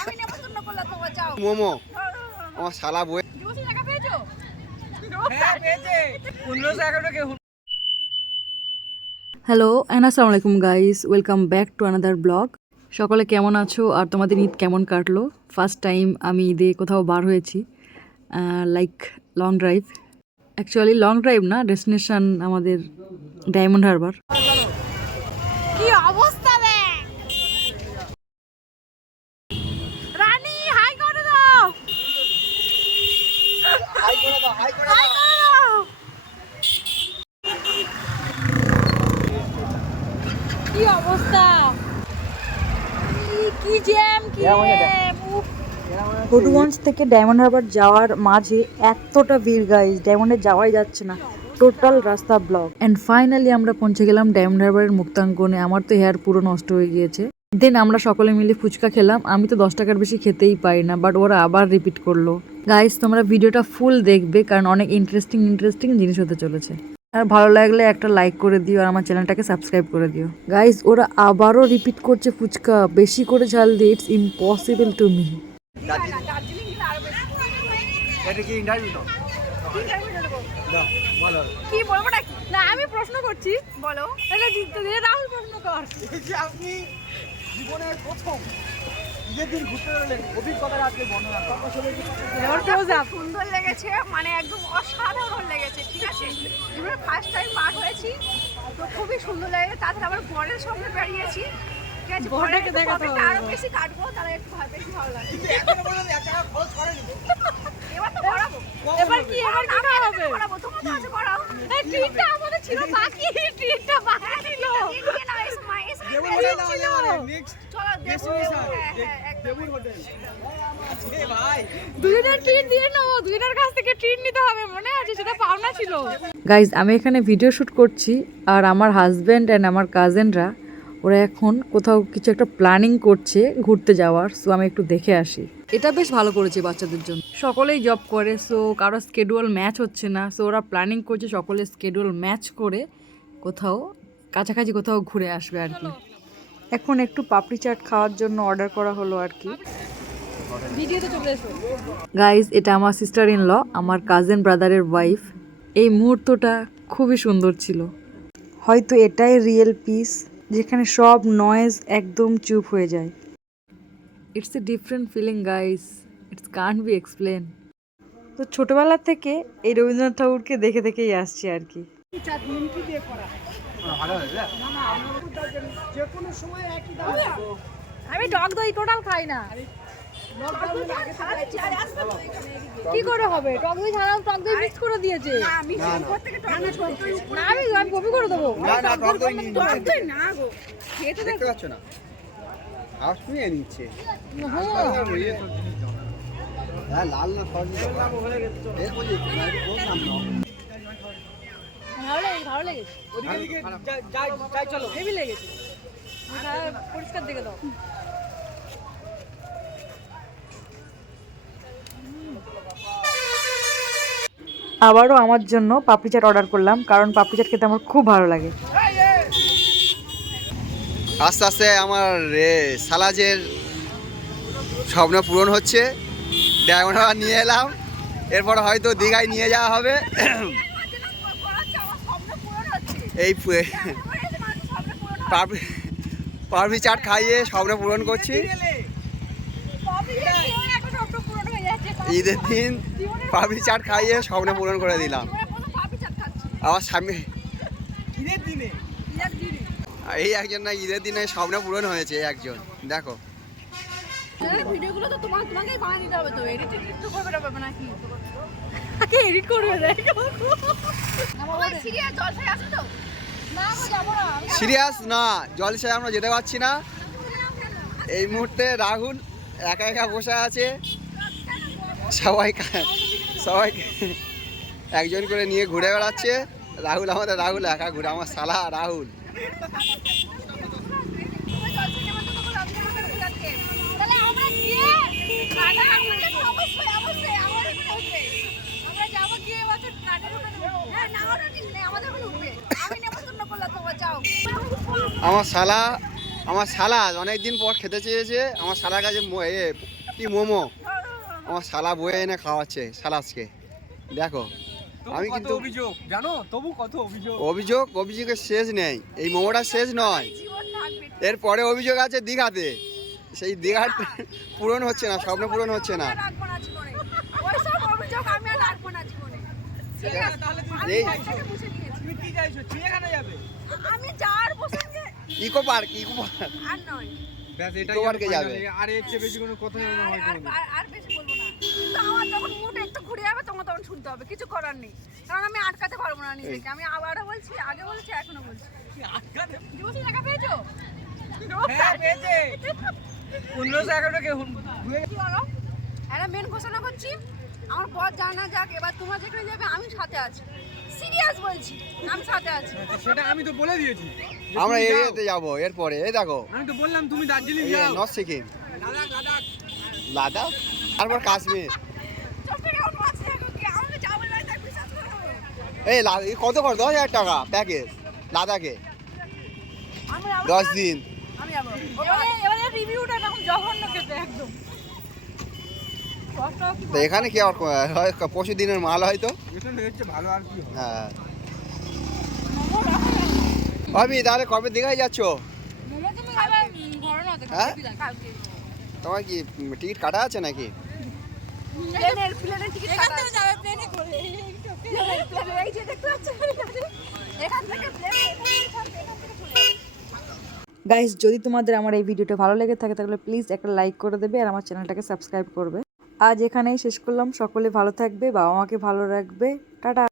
আমি নেমন্তন্ন করলাম তোমার যাও মোমো আমার শালা বই জুসি টাকা পেয়েছো? হ্যাঁ পেয়েছে 1500 টাকা। হ্যালো অ্যান্ড আসসালামু আলাইকুম guys, welcome back to another blog. সকলে কেমন আছো আর তোমাদের ঈদ কেমন কাটলো? ফার্স্ট টাইম আমি ঈদে কোথাও বার হয়েছি, like long drive. Actually long drive না, ডেস্টিনেশন আমাদের ডায়মন্ড হারবার। কি অবস্থা দেখ রানী, হাই করে দাও, হাই করে দাও, হাই করে হাই করে দাও। কি অবস্থা, কি জ্যাম, কি জ্যাম। হবিগঞ্জ থেকে ডায়মন্ড হারবার যাওয়ার মাঝে এতটা ভিড় গাইস, ডায়মন্ডে যাওয়াই যাচ্ছে না, টোটাল রাস্তা ব্লক। অ্যান্ড ফাইনালি আমরা পৌঁছে গেলাম ডায়মন্ড হারবারের মুক্তাঙ্গনে। আমার তো হেয়ার পুরো নষ্ট হয়ে গিয়েছে। দেন আমরা সকলে মিলে ফুচকা খেলাম। আমি তো 10 টাকার বেশি খেতেই পারি না, বাট ওরা আবার রিপিট করলো। গাইস তোমরা ভিডিওটা ফুল দেখবে, কারণ অনেক ইন্টারেস্টিং জিনিস হতে চলেছে। আর ভালো লাগলে একটা লাইক করে দিও আর আমার চ্যানেলটাকে সাবস্ক্রাইব করে দিও। গাইস ওরা আবারও রিপিট করছে ফুচকা, বেশি করে ঝাল দিয়ে। It's impossible to me. Darjeeling গেলে আরো বেশি। এটা কি ইন্টারভিউ নাও? দাও বলো। কি বলবো নাকি? না আমি প্রশ্ন করছি, বলো। তাহলে জিততে দিয়ে রাহুল প্রশ্ন কর। এই যে আপনি জীবনের প্রথম ঈদের দিন ঘুরতে বেরোলেন, অভিজ্ঞতাটা আজকে বর্ণনা করুন। সুন্দর লেগেছে, মানে একদম অসাধারণ লেগেছে, ঠিক আছে। এবার ফার্স্ট টাইম বার হয়েছি তো খুবই সুন্দর লেগেছে। তাছাড়া আবার বরের সঙ্গে বেরিয়েছি, ঠিক আছে। বরটাকে দেখাতে হবে, আরো বেশি কাটবো, তাহলে একটু বেশি ভালো লাগবে। এখনো পর্যন্ত 1 টাকা খরচ করেনি। এবার তো করাবো। এবার কি করাবো? তোমার তো আছে করাও। এই ট্রিটটা আমাদের ছিল বাকি, ট্রিটটা বাকি ছিল। দেবুর হোটেল যাওয়া যাবে নেক্সট চলো ডেস্টিনেশন একদম। দেবুর হোটেল। এ ভাই দুইটার ট্রিট দিয়ে নাও, দুইটার কাছ থেকে ট্রিট নিতে হবে, মনে আছে? সেটা পাওনা ছিল। গাইজ আমি এখানে ভিডিও শ্যুট করছি, আর আমার হাজব্যান্ড অ্যান্ড আমার কাজিনরা ওরা এখন কোথাও কিছু একটা প্ল্যানিং করছে ঘুরতে যাওয়ার। সো আমি একটু দেখে আসি। এটা বেশ ভালো করেছে বাচ্চাদের জন্য। সকলেই জব করে, সো কারো স্কেডিউল ম্যাচ হচ্ছে না। সো ওরা প্ল্যানিং করছে সকলে স্কেডিউল ম্যাচ করে কোথাও কাছাকাছি কোথাও ঘুরে আসবে আর কি। এখন একটু পাপড়ি চাট খাওয়ার জন্য অর্ডার করা হলো আর কি। ভিডিওতে চলে এসো। গাইজ এটা আমার সিস্টার ইন ল, আমার কাজিন ব্রাদারের ওয়াইফ। এই মুহূর্তটা খুবই সুন্দর ছিল। হয়তো এটাই রিয়েল পিস, যেখানে সব নয়েজ একদম চুপ হয়ে যায়। It's a different feeling guys, it's can't be explain. তো ছোটবেলা থেকে এই রবীন্দ্রনাথ ঠাকুরকে দেখে দেখেই আসছি আর কি। ভালো হয়েছে। আমি টক দই টোটাল খাই না। কি করে হবে? টক দই ছাড়াও টক দই মিক্স করে দিয়েছে। আমি কপি করে দেবো। না না টক দই নিয়ে টক দই না গো, খেতে দেখতে পাচ্ছ না, হাউস নিয়ে নিচ্ছে। হ্যাঁ লাল না সব এই বলি কোন নাম নাও। ভালো লেগেছে। ওদিকে যাই চলো। হেভি লেগেছে। পরিষ্কার দেখে দাও। আবারও আমার জন্য পাপড়ি চাট অর্ডার করলাম, কারণ পাপড়ি চাট খেতে আমার খুব ভালো লাগে। আস্তে আস্তে আমার সালাজের স্বপ্ন পূরণ হচ্ছে। ডায়মন্ড হারবার নিয়ে এলাম, এরপর হয়তো দীঘায় নিয়ে যাওয়া হবে। এই পাপড়ি চাট খাইয়ে স্বপ্ন পূরণ করছি। ঈদের দিন পাপড়ি চাট খাইয়ে স্বপ্ন পূরণ করে দিলাম। আমার স্বামী ঈদের দিনে এই একজন না, ঈদের দিনে স্বপ্ন পূরণ হয়েছে এই একজন, দেখো। ভিডিওগুলো তো তোমাকেই বানিয়ে নিতে হবে, তো এডিট তো করবে না নাকি? আগে এডিট করবে, দেখো। সিরিয়াস জলসায় আছে তো? না গো, যাবো না। সিরিয়াস না, জলসায় আমরা যেতে পারছি না এই মুহূর্তে। রাহুল একা একা বসে আছে, সবাই একজন করে নিয়ে ঘুরে বেড়াচ্ছে। রাহুল একা ঘুরে, আমার শালা রাহুল। আমার শালা আমার শালা অনেকদিন পর খেতে চেয়েছে, আমার শালার কাছে কি মোমো আমার শালা বয়ে এনে খাওয়াচ্ছে শালাসকে। দেখো আমি কিন্তু অভিযোগ জানো, তবু কত অভিযোগ। অভিযোগের শেষ নেই, এই মোমোটা শেষ নয়, জীবন থাকবে। এরপরে অভিযোগ আছে দীঘাতে, সেই দীঘার পূরণ হচ্ছে না, স্বপ্ন পূরণ হচ্ছে না। আর রাখবো না জীবনে। ওইসব অভিযোগ আমি আর রাখবো না জীবনে। Serious, তাহলে তুমি আমি এই- মনটাকে বুঝে নিয়েছি। তুমি কি চাইছো, চিড়িয়াখানা যাবে? আমি যার প্রসঙ্গে ইকো পার্ক আর নয়। ব্যাস ইকো পার্কে যাবে। আর এর চেয়ে বেশি কোনো কথা হবে না আর- হয়তো। আর- আর বেশি বলবো না। কিন্তু আমার যখন মুড একটু ঘুরে যাবে তখন শুনতে হবে, কিছু করার নেই। কারণ আমি আটকাতে পারবো না নিজেকে। আমি আবারও বলছি, আগে বলছি, এখনো বলছি। আটকাতে? দিবসে টাকা পেয়েছো? হ্যাঁ পেয়েছে। 1500 1100 কে ঘুরে কি বলো? একটা মেন ঘোষণা করছি, আমার বর জানা যাক, এবার তোমরা যেখানে যাবে আমি সাথে আছি। সিরিয়াস বলছি, আমি সাথে আছি। সেটা আমি তো বলে দিয়েছি যে আমরা তুমি যাও। এরিয়াতে যাবো, এরপরে এই দেখো আমি তো বললাম তুমি দার্জিলিং যাও। নর্থ সিকিম, লাদাখ লাদাখ লাদাখ, তারপর কাশ্মীর। চোখটা কেমন আছে এখন কি? আমাকে যাবো না, তাই বিশ্বাস করো। এই কত করে 10,000 টাকা প্যাকেজ লাদাখে, আমি যাবো। 10 দিন। আমি যাবো। এবারে রিভিউটা এরকম জঘন্য খেতে একদম। কষ্ট কি তো এখানে কি আর পরশু দিনের মাল হয়তো। এটা হচ্ছে ভালো, আর কি হবে। হ্যাঁ ভাবি, তাহলে কবে দীঘায় যাচ্ছ? মোমো তুমি খাবে ঘরে না দেখো হ্যাঁ? কালকে। তোমার কি টিকিট কাটা আছে নাকি? প্লেনের টিকিট কাটা আছে। যাবে প্লেনে করে। প্লেনে এই যে দেখতে পাচ্ছ এখান থেকে প্লেন এখান থেকে চলে যাবে। গাইস, যদি তোমাদের আমার এই ভিডিওটা ভালো লেগে থাকে তাহলে প্লিজ একটা লাইক করে দেবে আর আমার চ্যানেলটাকে সাবস্ক্রাইব করবে। আজ এখানেই শেষ করলাম। সকলে ভালো থাকবে, বাবা মাকে ভালো রাখবে, টাটা।